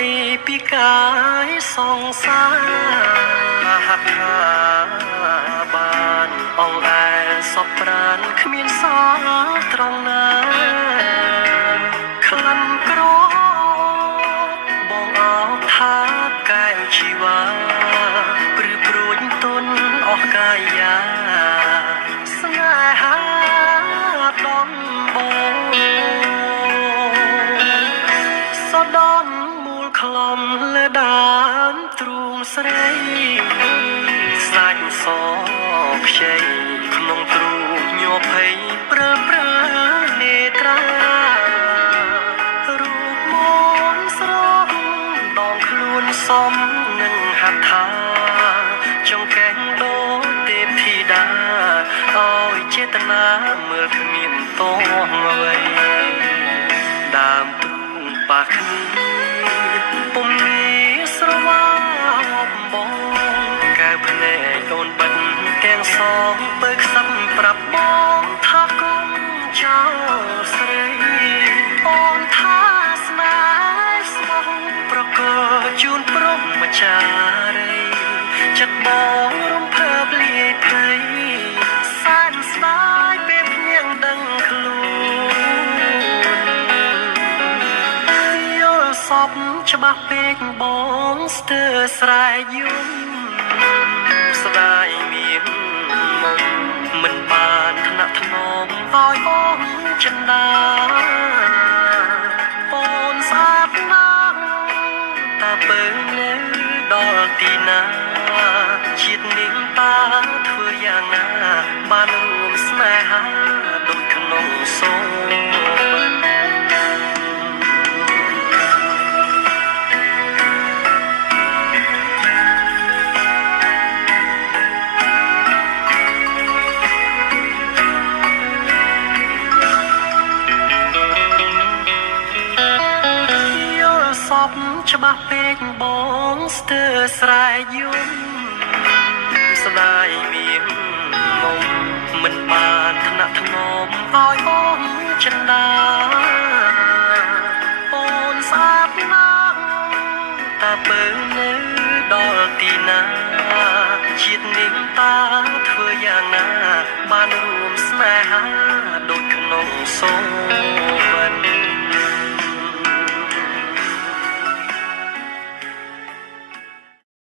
យពីកាយសង្សារហត្ថាបានអងអែលសពប្រានគ្មានសល់ត្រង់ណាក្លិនក្របងអោបថាកែវជីវ៉ាព្រឺព្រួយទុនអស់កាយាស្នេហាដំបងសដំមូលខ្លំលើដើមទ្រូងស្រីសាច់សខ្ចីក្នុងទ្រូងញ័រភ័យព្រើព្រើនេត្រារូបមន្តស្រស់ដងខ្លួនសមនឹងហត្ថាចង្កេះដូចទេពធីតាឲ្យចេតនាមើលគ្មានតោះអ្វីដើមទ្រូងប៉ះគ្នាពុំមានស្រវាប់បងកែវភ្នែកអូនបិទទាំងសងបើខ្សឹបប្រាប់បងថាគុំចោលស្រីអូនថាស្នេហ៍ស្មោះប្រកបជូនព្រមចារីចិត្តបងរំភើបលាយភ័យសែនស្ដាយពេលភ្នៀងដឹងខ្លួនយល់សពច្បាស់ពេកបងស្ទើរស្រែកយំស្ដាយមានមុំមិនបានថ្នាក់ថ្នមឲ្យបងចិន្តាអូនស្អាតណាស់តាបើនៅដល់ទីណាជាតិនាងតាធ្វើយ៉ាងណាបានរួមស្នេហាដូចក្នុងសូមច្បាស់ពេកបងស្ទើរស្រែកយំស្ដាយមានមុំមិនបានថ្នាក់ថ្នមឲ្យបងចិន្តាអូនស្អាតណាស់តាបើនៅដល់ទីណាជាតិនាងតាធ្វើយ៉ាងណាបានរួមស្នេហាដូចក្នុងសូម